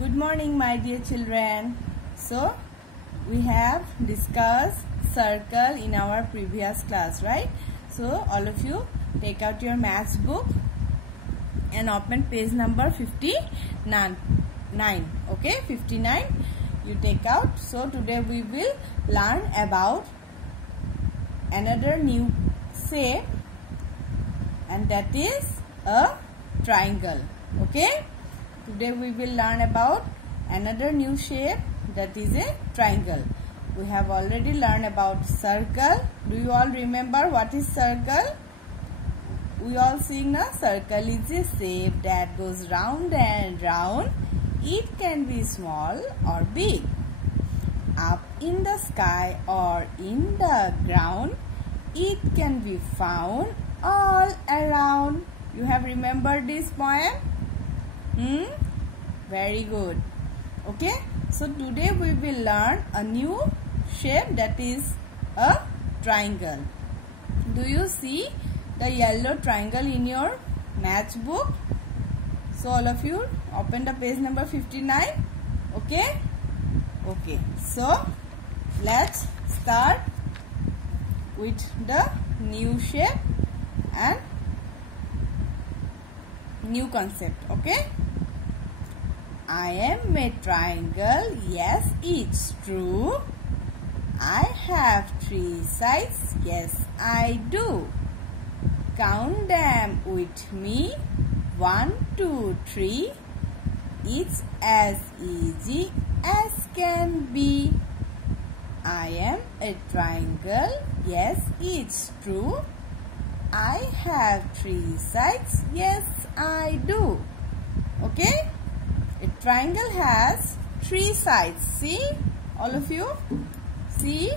Good morning, my dear children. So, we have discussed circle in our previous class, right? So, all of you take out your maths book and open page number 59. Okay, 59 you take out. So, today we will learn about another new shape, and that is a triangle. Okay, today we will learn about another new shape, that is a triangle. We have already learned about circle. Do you all remember what is circle? We all sing na, circle is a shape that goes round and round. It can be small or big, up in the sky or in the ground. It can be found all around. You have remembered this poem? Very good. Okay, so today we will learn a new shape, that is a triangle. Do you see the yellow triangle in your maths book? So all of you open the page number 59. Okay, so let's start with the new shape and new concept. Okay, I am a triangle, yes, it's true. I have 3 sides, yes, I do. Count them with me, 1, 2, 3. It's as easy as can be. I am a triangle, yes, it's true. I have 3 sides, yes, I do. Okay, a triangle has 3 sides. See, all of you, see,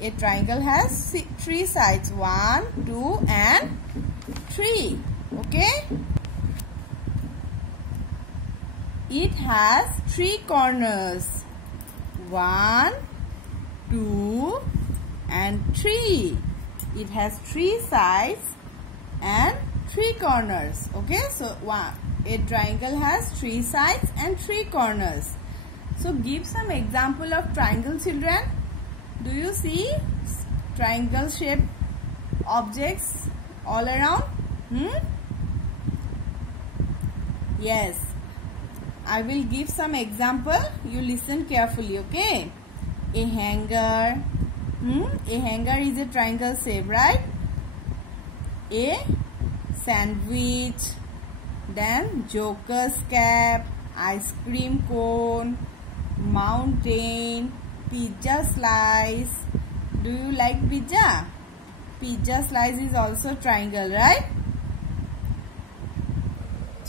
a triangle has 3 sides, 1, 2 and 3. Okay, it has 3 corners, 1, 2 and 3. It has 3 sides and 3 corners. Okay, so a triangle has 3 sides and 3 corners. So give some example of triangle, children. Do you see triangle shaped objects all around? Yes, I will give some example. You listen carefully. Okay, a hanger. A hanger is a triangle shape, right? A sandwich, then joker's cap, ice cream cone, mountain, pizza slice. Do you like pizza? Pizza slice is also triangle, right?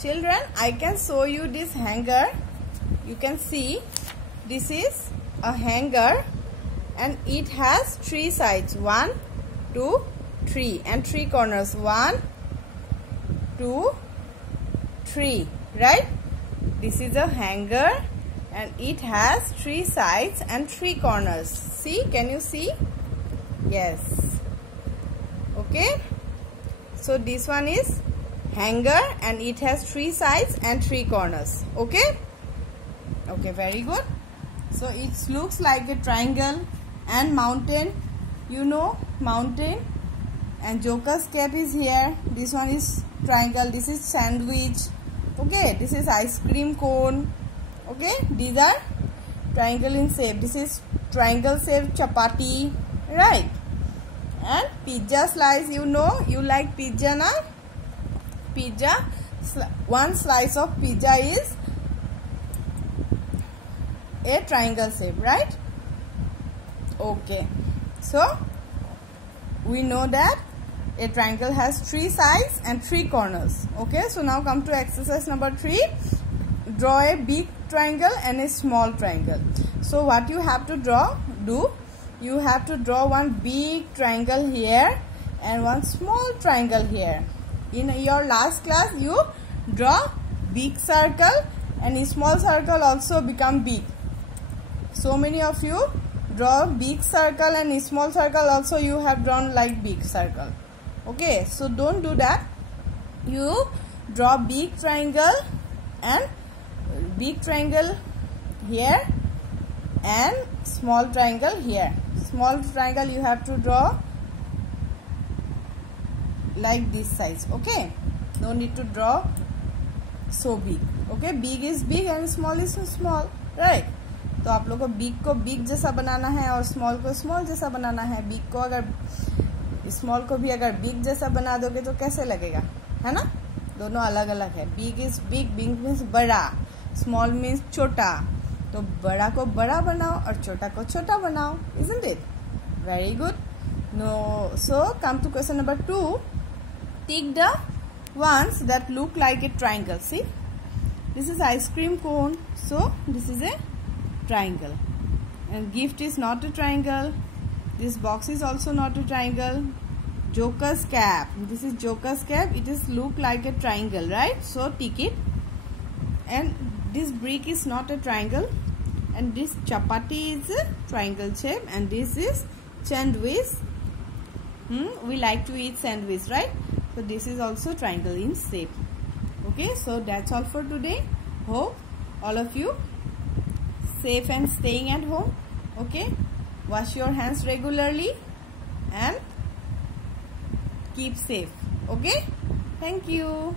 Children, I can show you this hanger. You can see this is a hanger and it has 3 sides, 1, 2, 3 and 3 corners, 1, 2, 3, right? This is a hanger and it has 3 sides and 3 corners. See, can you see? Yes. Okay, so this one is hanger and it has 3 sides and 3 corners. Okay, very good. So it looks like a triangle. And mountain, you know, mountain, and joker's cap is here. This one is triangle. This is sandwich. Okay, this is ice cream cone. Okay, these are triangle in shape. This is triangle shape chapati, right? And pizza slice, you know, you like pizza, na? Pizza, one slice of pizza is a triangle shape, right? Okay, so we know that a triangle has 3 sides and 3 corners. Okay, so now come to exercise number 3. Draw a big triangle and a small triangle. So what you have to do, you have to draw one big triangle here and one small triangle here. In your last class, you draw big circle and a small circle also become big. So many of you draw big circle and a small circle also you have drawn like big circle. Okay, so don't do that. You draw big triangle and big triangle here and small triangle here. Small triangle you have to draw like this size. Okay, no need to draw so big. Okay, big is big and small is small, right? तो आप लोगों को big जैसा बनाना है और small को small जैसा बनाना है. बिग को अगर स्मॉल को भी अगर बिग जैसा बना दोगे तो कैसे लगेगा, है ना? दोनों अलग अलग है. Big is big, big means बड़ा, स्मॉल मीन्स छोटा. तो बड़ा को बड़ा बनाओ और छोटा को छोटा बनाओ. Isn't it? Very good. No, so come to question number 2. Take the ones that look like a triangle. See, this is ice cream cone. So this is a triangle, and gift is not a triangle. This box is also not a triangle. Joker's cap, this is Joker's cap. It is look like a triangle, right? So tick it. And this brick is not a triangle, and this chapati is a triangle shape, and this is sandwich. We like to eat sandwich, right? So this is also triangle in shape. Okay, so that's all for today. Hope all of you safe and staying at home. Okay, wash your hands regularly and keep safe. Okay, thank you.